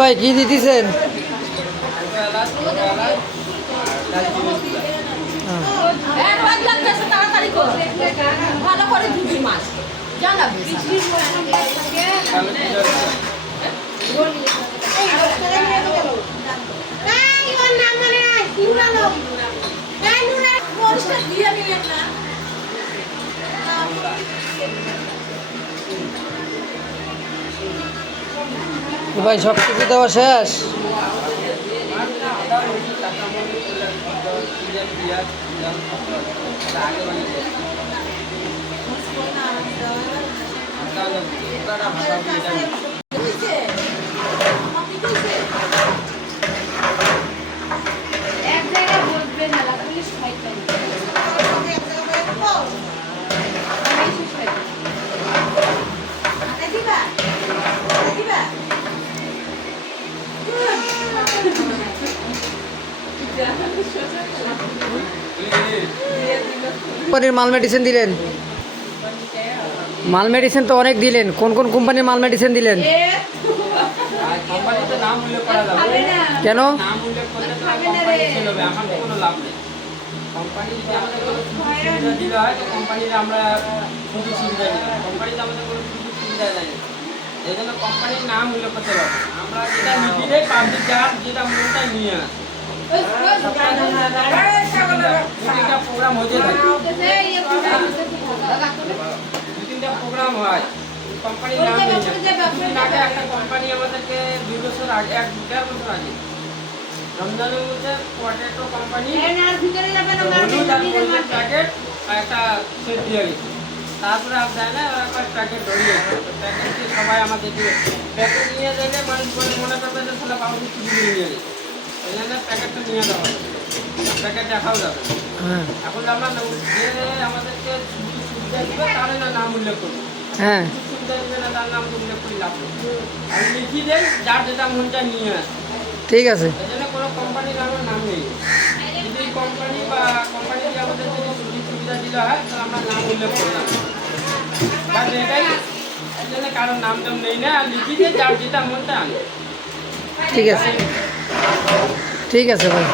ভাই কি দিতেছেন? ভাই সব কিছু দেওয়া শেষ? কোম্পানির মাল মেডিসিন দিলেন? মাল মেডিসিন তো অনেক দিলেন, কোন কোন কোম্পানির মাল মেডিসিন দিলেন? কেন? কোম্পানির নাম উল্লেখ করতে পারবো আমরা, যেটা নিজেরাই পাবলিক যেটা মনটাই নিয়ে আসে। প্রোগ্রাম হতে থাকে, দু-তিনটা প্রোগ্রাম হয়, কোম্পানির নাম নেই। কিছুদিন আগে একটা কোম্পানি আমাদেরকে 2 বছর আগে, 1-1.5 বছর আগে রমজানের মধ্যে পটেটো কোম্পানি প্যাকেট একটা সেট দিয়ে গেছে। তারপরে আর দেয় না, ওরা একটা প্যাকেট ধরিয়েছে। প্যাকেট দিয়ে সবাই আমাদের দিবে, প্যাকেট নিয়ে গেলে মানুষ মনে করবে যে তাহলে বাবু চুরি নিয়ে গেছে। ওই জন্য প্যাকেটটা নিয়ে দেওয়া হবে, প্যাকেট দেখাও যাবে। এখন আমরা যে আমাদেরকে সুবিধা দিবে তার নাম উল্লেখ করবো, সুবিধা দিবে না তার নাম উল্লেখ করি লাভ নেই। আমি লিখি দেই, যার যেটা মন চায় নিয়ে আসে। ঠিক আছে। এই জন্য কোনো কোম্পানির আমার নাম নেই। যদি কোম্পানি বা কোম্পানি যে আমাদের যদি সুযোগ সুবিধা দিতে হয় তাহলে আমরা নাম উল্লেখ করলাম, বাট এটাই। এই জন্য কারোর নাম টাম নেই না, লিখি দিয়ে যার যেটা মন চায় আনে। ঠিক আছে, ঠিক আছে ভাই।